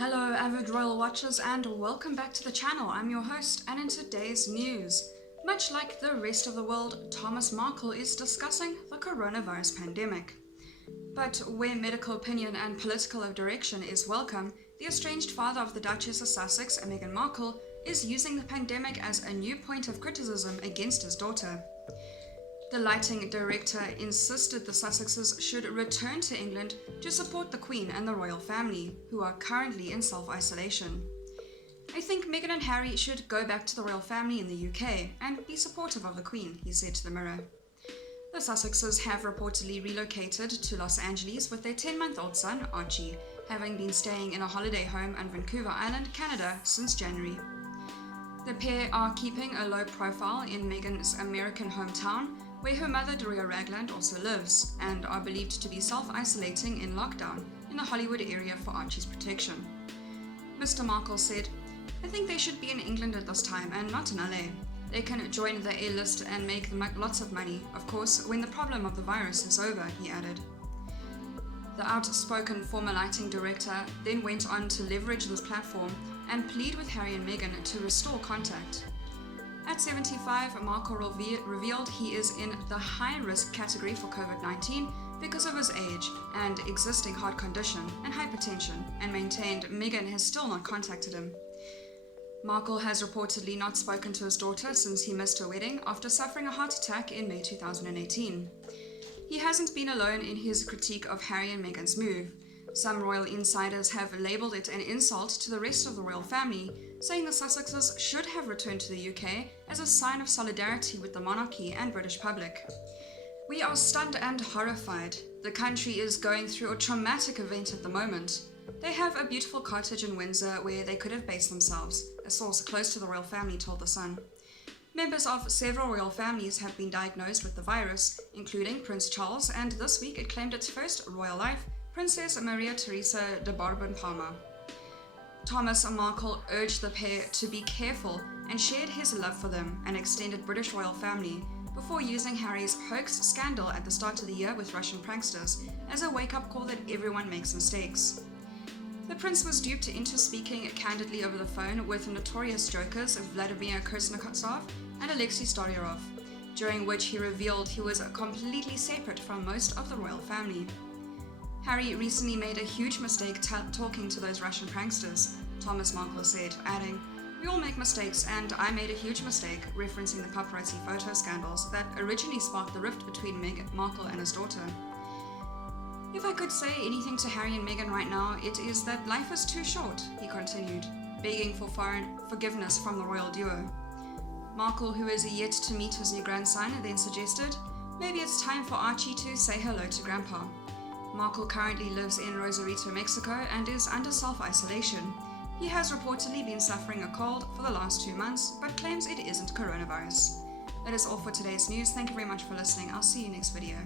Hello avid royal watchers and welcome back to the channel. I'm your host, and in today's news, much like the rest of the world, Thomas Markle is discussing the coronavirus pandemic. But where medical opinion and political direction is welcome, the estranged father of the Duchess of Sussex, Meghan Markle, is using the pandemic as a new point of criticism against his daughter. The lighting director insisted the Sussexes should return to England to support the Queen and the royal family, who are currently in self-isolation. I think Meghan and Harry should go back to the royal family in the UK and be supportive of the Queen, he said to the Mirror. The Sussexes have reportedly relocated to Los Angeles with their 10-month-old son, Archie, having been staying in a holiday home on Vancouver Island, Canada since January. The pair are keeping a low profile in Meghan's American hometown, where her mother Doria Ragland also lives, and are believed to be self-isolating in lockdown in the Hollywood area for Archie's protection. Mr. Markle said, "I think they should be in England at this time and not in LA. They can join the A-list and make lots of money, of course, when the problem of the virus is over," he added. The outspoken former lighting director then went on to leverage this platform and plead with Harry and Meghan to restore contact. At 75, Markle revealed he is in the high-risk category for COVID-19 because of his age and existing heart condition and hypertension, and maintained Meghan has still not contacted him. Markle has reportedly not spoken to his daughter since he missed her wedding after suffering a heart attack in May 2018. He hasn't been alone in his critique of Harry and Meghan's move. Some royal insiders have labelled it an insult to the rest of the royal family, saying the Sussexes should have returned to the UK as a sign of solidarity with the monarchy and British public. "We are stunned and horrified. The country is going through a traumatic event at the moment. They have a beautiful cottage in Windsor where they could have based themselves," a source close to the royal family told The Sun. Members of several royal families have been diagnosed with the virus, including Prince Charles, and this week it claimed its first royal life, Princess Maria Theresa de Bourbon-Parma. Thomas Markle urged the pair to be careful and shared his love for them and extended British royal family before using Harry's hoax scandal at the start of the year with Russian pranksters as a wake-up call that everyone makes mistakes. The prince was duped into speaking candidly over the phone with notorious jokers Vladimir Kuznetsov and Alexei Storyarov, during which he revealed he was completely separate from most of the royal family. "Harry recently made a huge mistake talking to those Russian pranksters," Thomas Markle said, adding, "We all make mistakes, and I made a huge mistake," referencing the paparazzi photo scandals that originally sparked the rift between Meghan Markle and his daughter. "If I could say anything to Harry and Meghan right now, it is that life is too short," he continued, begging for forgiveness from the royal duo. Markle, who is yet to meet his new grandson, then suggested, "Maybe it's time for Archie to say hello to Grandpa." Markle currently lives in Rosarito, Mexico, and is under self-isolation. He has reportedly been suffering a cold for the last 2 months, but claims it isn't coronavirus. That is all for today's news. Thank you very much for listening. I'll see you next video.